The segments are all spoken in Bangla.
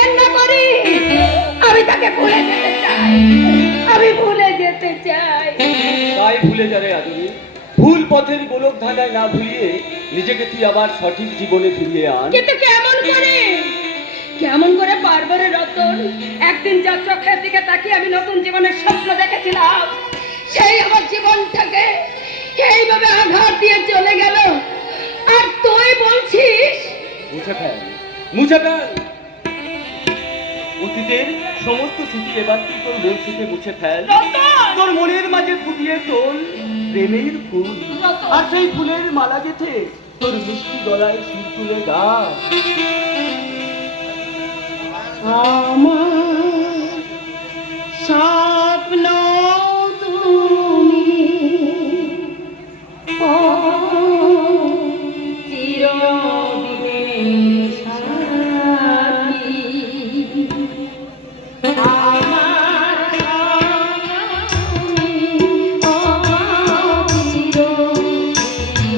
ঘেন্না করি, আমি তাকে ভুলে যেতে চাই, আমি ভুলে যেতে চাই। তাই ভুলে যা রে আদুরি, ভুল পথের গোলক ধাঁধায় না ভুলিয়ে নিজেকে তুই আবার সঠিক জীবনে ফিরিয়ে আন। কিন্তু কেমন করে পারবো রে রতন? একদিন যার চোখের দিকে তাকিয়ে আমি নতুন জীবনের স্বপ্ন দেখেছিলাম, সেই আমার জীবনটাকে এইভাবে আঘাত দিয়ে চলে গেল। আর তুই বলছিস মুছে ফেল, মুছে ফেল অতীতের সমস্ত স্মৃতি। এবার তুই তোর মন থেকে মুছে ফেল। তোর মনের মাঝে ফুটিয়ে তোল প্রেমের ফুল, আর সেই ফুলের মালা গেথে তোর মিষ্টি গলায় সুর তুলে গা। আমার স্বপ্ন তুমি ও চিরদিনের সাথী, আমার তুমি ও চিরদিনের সাথী,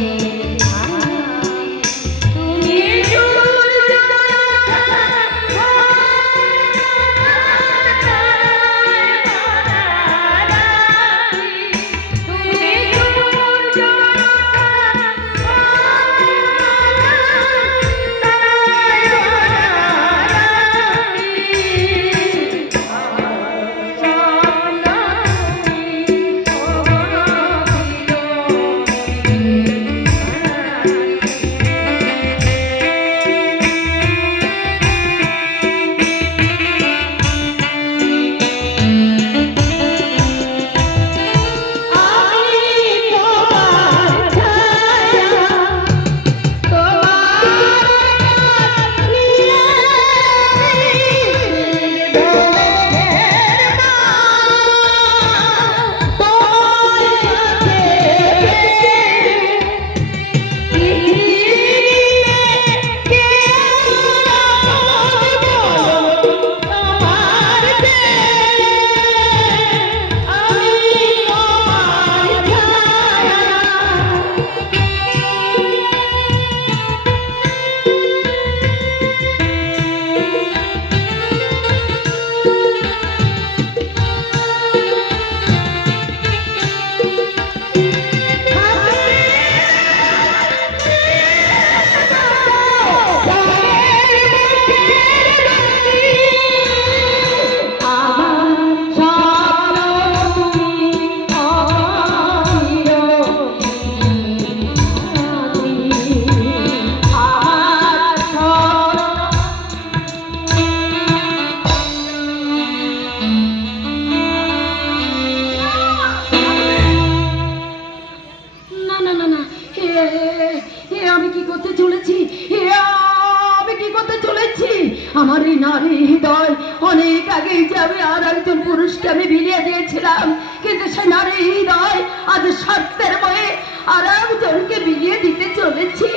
আমার এই নারী হৃদয় অনেক আগেই যাবে। আর একজন পুরুষকে আমি বিলিয়ে দিয়েছিলাম, কিন্তু সে নারী হৃদয় আজ স্বার্থের বয়ে আর একজনকে বিলিয়ে দিতে চলেছি।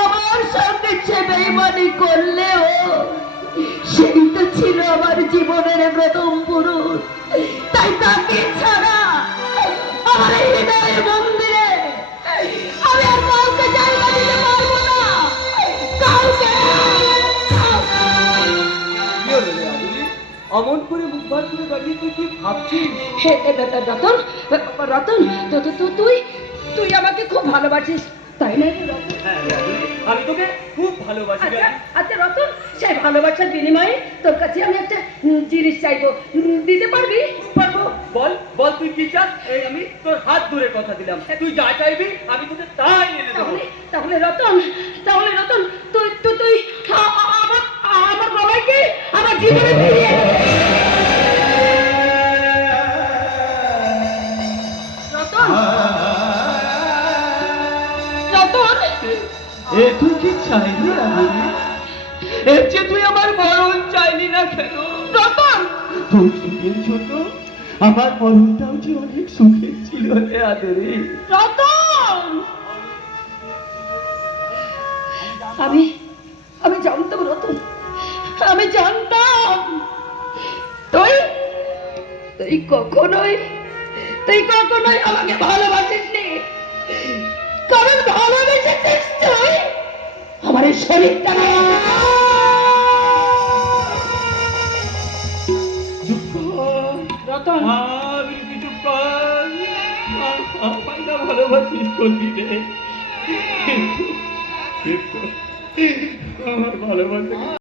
আমার সঙ্গে সে বেইমানি করলেও সেই তো ছিল আমার জীবনের প্রথম পুরুষ। তাই তাকে ছাড়া আমার এই হৃদয়ের মন্দিরে আমি আর কাউকে জায়গা দিতে পারবো না, কাউকে। অমন করে মুখ ভার করে দাঁড়িয়ে তুই কি ভাবছিস? রতন, রতন, তুই আমাকে খুব ভালোবাসিস, তাই না রে রতন? হ্যাঁ আমি তোকে খুব ভালোবাসি। আচ্ছা রতন, সেই ভালোবাসার বিনিময়ে তোর কাছে আমি একটা জিনিস চাইবো, দিতে পারবি? পারবো। বল বল তুই কি চাস? এই আমি তোর হাত ধরে কথা দিলাম, তুই যা চাইবি আমি তোকে তাই এনে দেবো। তাহলে রতন, তুই তুই তুই আমার বাবাকে আমার জীবনে ফিরিয়ে তুই কি চাইলি? এর চেয়ে তুই আমার মরণ চাইলি না কেন? রতন, তোর সুখের জন্য আমার মরণটাও যে অনেক সুখের ছিল রে আদরে। রতন, আমি জানতাম রতন, আমি জানতাম তুই কখনোই আমাকে ভালোবাসিসনি, কারণ ভালোবেসেছিস তুই আমার এই শরীরটা। রতন আমি কিছু প্রাণ আমায় না ভালোবাসিস করলি রে, কিন্তু আমার ভালোবাসা